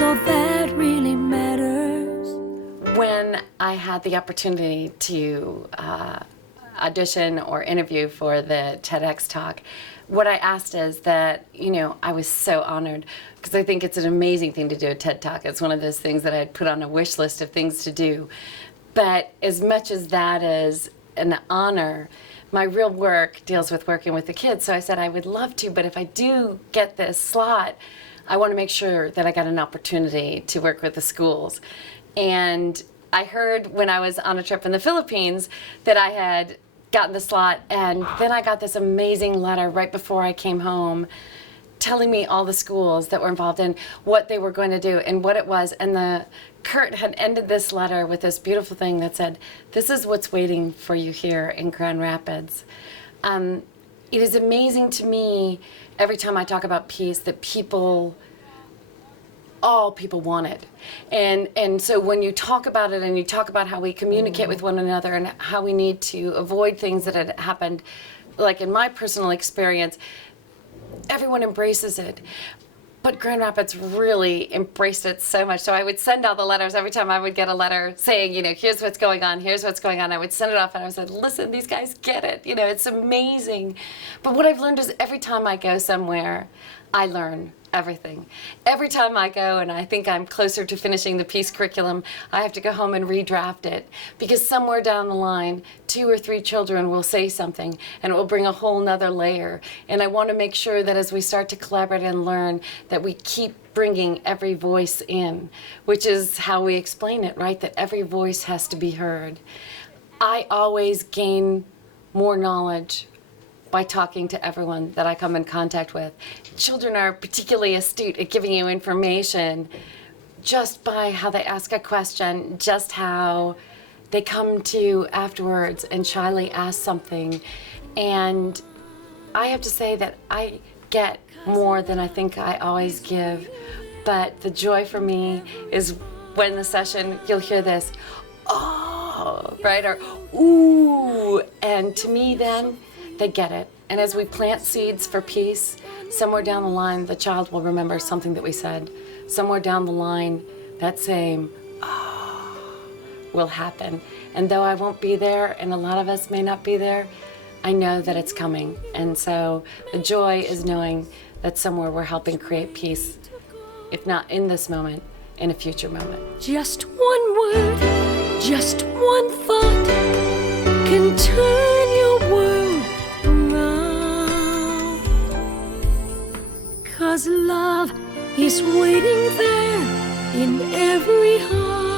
all that really matters. When I had the opportunity to audition or interview for the TEDx talk, what I asked is that, I was so honored, because I think it's an amazing thing to do a TED Talk. It's one of those things that I'd put on a wish list of things to do. But as much as that is an honor, my real work deals with working with the kids. So I said I would love to, but if I do get this slot, I want to make sure that I got an opportunity to work with the schools. And I heard when I was on a trip in the Philippines that I had gotten the slot, and then I got this amazing letter right before I came home telling me all the schools that were involved in what they were going to do and what it was. And Kurt had ended this letter with this beautiful thing that said, "This is what's waiting for you here in Grand Rapids." It is amazing to me every time I talk about peace that all people want it. And so when you talk about it and you talk about how we communicate with one another and how we need to avoid things that had happened, like in my personal experience, everyone embraces it. But Grand Rapids really embraced it so much. So I would send out the letters every time I would get a letter saying, here's what's going on, here's what's going on. I would send it off and I would say, listen, these guys get it. It's amazing. But what I've learned is every time I go somewhere, I learn everything. Every time I go and I think I'm closer to finishing the peace curriculum, I have to go home and redraft it, because somewhere down the line, 2 or 3 children will say something and it will bring a whole nother layer. And I want to make sure that as we start to collaborate and learn, that we keep bringing every voice in, which is how we explain it, right? That every voice has to be heard. I always gain more knowledge by talking to everyone that I come in contact with. Children are particularly astute at giving you information just by how they ask a question, just how they come to you afterwards and shyly ask something. And I have to say that I get more than I think I always give. But the joy for me is when the session, you'll hear this, oh, right, or ooh. And to me then, they get it. And as we plant seeds for peace, somewhere down the line, the child will remember something that we said. Somewhere down the line, that same will happen. And though I won't be there, and a lot of us may not be there, I know that it's coming. And so the joy is knowing that somewhere we're helping create peace, if not in this moment, in a future moment. Just one word, just one thought can turn your world around. 'Cause love is waiting there in every heart.